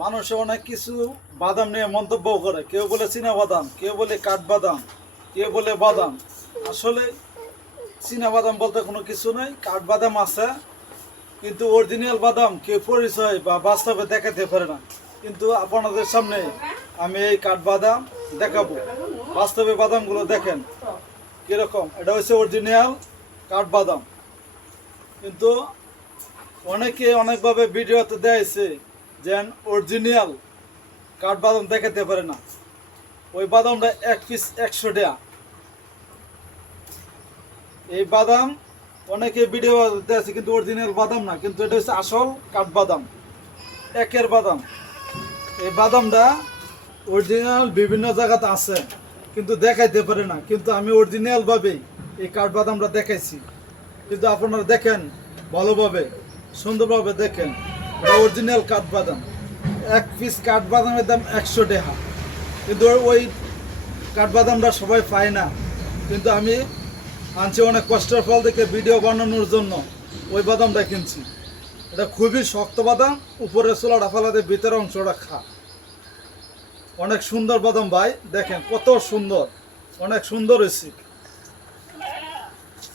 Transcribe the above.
মানুষ অনেক কিছু বাদাম নিয়ে মন্তব্য করে, কেউ বলে চীনা বাদাম, কেউ বলে কাঠবাদাম, কেউ বলে বাদাম। আসলে চীনা বাদাম বলতে কোনো কিছু নেই, কাঠবাদাম আছে, কিন্তু অরিজিনাল বাদাম কেউ পরিচয় বা বাস্তবে দেখাতে পারে না। কিন্তু আপনাদের সামনে আমি এই কাঠবাদাম দেখাবো। বাস্তবে বাদামগুলো দেখেন কীরকম। এটা হচ্ছে অরিজিনাল কাঠবাদাম। কিন্তু অনেকে অনেকভাবে ভিডিওতে দেখাইছে যে অরিজিনাল কাঠবাদাম দেখাতে পারে না। ওই বাদামটা এক পিস 100 টাকা। এই বাদাম অনেকে ভিডিও দেখাচ্ছে কিন্তু অরিজিনাল বাদাম না, কিন্তু এটা হচ্ছে আসল কাঠবাদাম, একের বাদাম। এই বাদামটা অরিজিনাল বিভিন্ন জায়গাতে আছে কিন্তু দেখাইতে পারে না, কিন্তু আমি অরিজিনালভাবেই এই কাঠবাদামটা দেখাইছি। কিন্তু আপনারা দেখেন ভালোভাবে, সুন্দরভাবে দেখেন, এটা অরিজিনাল কাঠবাদাম। এক পিস কাঠবাদামের দাম 100 টাকা, কিন্তু ওই কাঠবাদামটা সবাই পায় না। কিন্তু আমি আনছি অনেক কষ্টের ফল দেখে ভিডিও বানানোর জন্য ওই বাদামটা কিনছি। এটা খুবই শক্ত বাদাম, উপরে চোলাটা ফেলাতে ভিতরে অংশটা খা। অনেক সুন্দর বাদাম ভাই, দেখেন কত সুন্দর, অনেক সুন্দর হয়েছে।